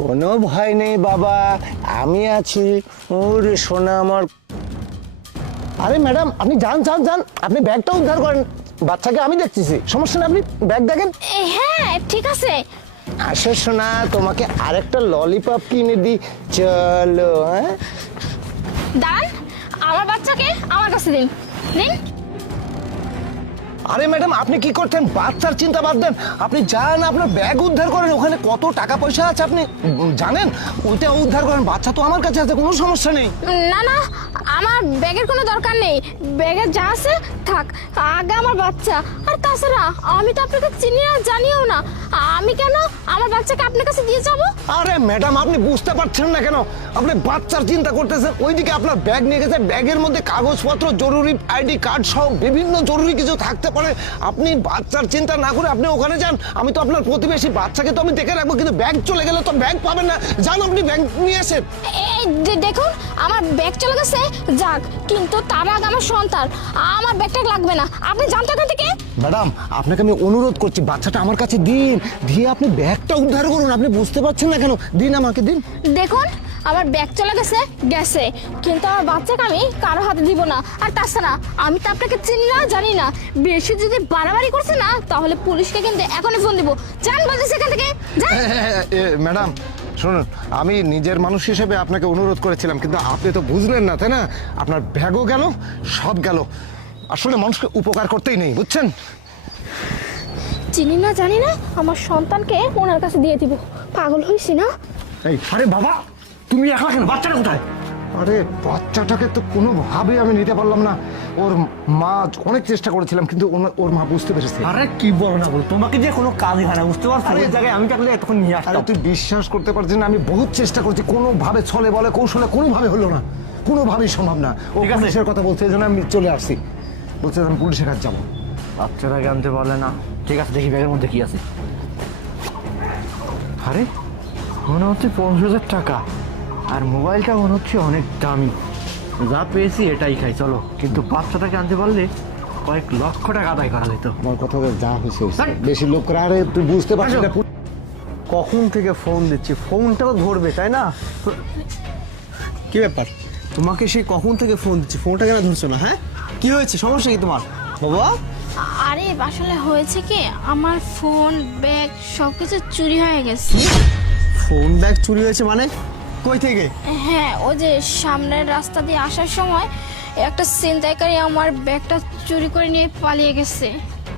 কোনো ভয় নেই বাবা, আমি আছি। ওরে সোনা আমার। আরে ম্যাডাম, আপনি যান যান যান, আপনি ব্যাগটা উদ্ধার করেন। বাচ্চাকে আমি দেখতেছি, সমস্যা নেই, আপনি ব্যাগ দেখেন। হ্যাঁ ঠিক আছে। আসো সোনা, তোমাকে আরেকটা ললিপপ কিনে দিই, চলো। হ্যাঁ দান, আমার বাচ্চাকে আমার কাছে দিন দিন। আরে ম্যাডাম, আপনি কি করতেন? বাচ্চার চিন্তা বাদ দেন, আপনি যান আপনার ব্যাগ উদ্ধার করেন। ওখানে কত টাকা পয়সা আছে আপনি জানেন? ওইটা উদ্ধার করেন। বাচ্চা তো আমার কাছে আছে, কোনো সমস্যা নেই। না না, আমার ব্যাগের কোনো দরকার নেই। ব্যাগে যা আছে থাক, আগে আমার বাচ্চা। আর তাছাড়া আমি তো আপনাকে চিনি না, জানিও না। আমি কেন আমার বাচ্চাকে আপনার কাছে দিয়ে যাব? আরে ম্যাডাম, আপনি বুঝতে পারছেন না কেন? আপনি বাচ্চার চিন্তা করতেছেন, ওইদিকে আপনার ব্যাগ নিয়ে গেছে। ব্যাগের মধ্যে কাগজপত্র, জরুরি আইডি কার্ড সহ বিভিন্ন জরুরি কিছু থাকতে পারে। আপনি বাচ্চার চিন্তা না করে আপনি ওখানে যান। আমি তো আপনার প্রতিবেশী, বাচ্চাকে তো আমি দেখে রাখবো, কিন্তু ব্যাগ চলে গেলে তো ব্যাগ পাবেন না। যান, আপনি ব্যাগ নিয়ে আসেন। এই দেখুন, আমার ব্যাগ চলে গেছে যাক, কিন্তু তার আগে আমার সন্তান, আমার ব্যাগটা লাগবে না। আপনি জানতো এখান থেকে। ম্যাডাম, আপনাকে আমি অনুরোধ করছি, বাচ্চাটা আমার কাছে দিন, দিয়ে আপনি ব্যাগটা উদ্ধার করুন। আপনি বুঝতে পারছেন না কেন? দিন, আমাকে দিন। দেখুন, আমার ব্যাগ চলে গেছে গেছে, কিন্তু আমার বাচ্চাকে আমি কারো হাতে দিব না। আর তাছাড়া আমি তো আপনাকে চিনি না, জানি না। বেশি যদি বাড়াবাড়ি করছে না, তাহলে পুলিশকে কিন্তু এখনই ফোন দিব। যান বলতেছি এখান থেকে, যান। ম্যাডাম শুনুন, আমি নিজের মানুষ হিসেবে আপনাকে অনুরোধ করেছিলাম, কিন্তু আপনি তো বুঝলেন না, তাই না? আপনার ব্যাগও গেল, সব গেল। আসলে মানুষকে উপকার করতেই নেই, বুঝছেন? চিনি না, জানি না, আমার সন্তানকে ওনার কাছে দিয়ে দিব। পাগল হইছি না? আরে বাবা, তুমি একা কেন? বাচ্চাটা কোথায়? আরে বাচ্চাটাকে তো কোনোভাবে আমি নিতে পারলাম না। ওর মা অনেক চেষ্টা করেছিলাম, কিন্তু ওর মা বুঝতে পেরেছে। আরে কি বলো না বলো, তোমাকে যে কোনো কাজই হয় না, বুঝতে পারছো? এই জায়গায় আমি থাকলে এতক্ষণ নিয়ে আরে আসতাম। তুই বিশ্বাস করতে পারছিস না, আমি বহুত চেষ্টা করছি, কোনোভাবে ছলে বলে কৌশলে কোনোভাবে হলো না, কোনোভাবেই সম্ভব না। ও ঠিক আছে। পুলিশের কথা বলছে, এই জন্য আমি চলে আসছি। বলছে আমি পুলিশের কাছে যাবো। বাচ্চারা জানতে পারলে না। ঠিক আছে, দেখি ব্যাগের মধ্যে কি আছে। আরে মনে হচ্ছে 50,000 টাকা, আর মোবাইলটা মনে হচ্ছে অনেক দামি। যা পেয়েছি এটাই খাই, চলো। কিন্তু বাচ্চাটাকে আনতে পারলে কয়েক লক্ষ টাকা আদায় করা যেত। আমার কথা যা হয়েছে বেশি লোক করে। আরে তুই বুঝতে পারছিস না, কখন থেকে ফোন দিচ্ছি, ফোনটাও ধরবে তাই না? কি ব্যাপার? তোমাকে সে কখন থেকে ফোন দিচ্ছি, ফোনটা কেন ধরছো না? হ্যাঁ, কি হয়েছে? সমস্যা কি তোমার বাবা? আরে আসলে হয়েছে কি, আমার ফোন ব্যাগ সবকিছু চুরি হয়ে গেছে। ফোন ব্যাগ চুরি হয়েছে মানে? কই থেকে? হ্যাঁ, ওই যে সামনের রাস্তা দিয়ে আসার সময় একটা ছিনতাইকারী আমার ব্যাগটা চুরি করে নিয়ে পালিয়ে গেছে।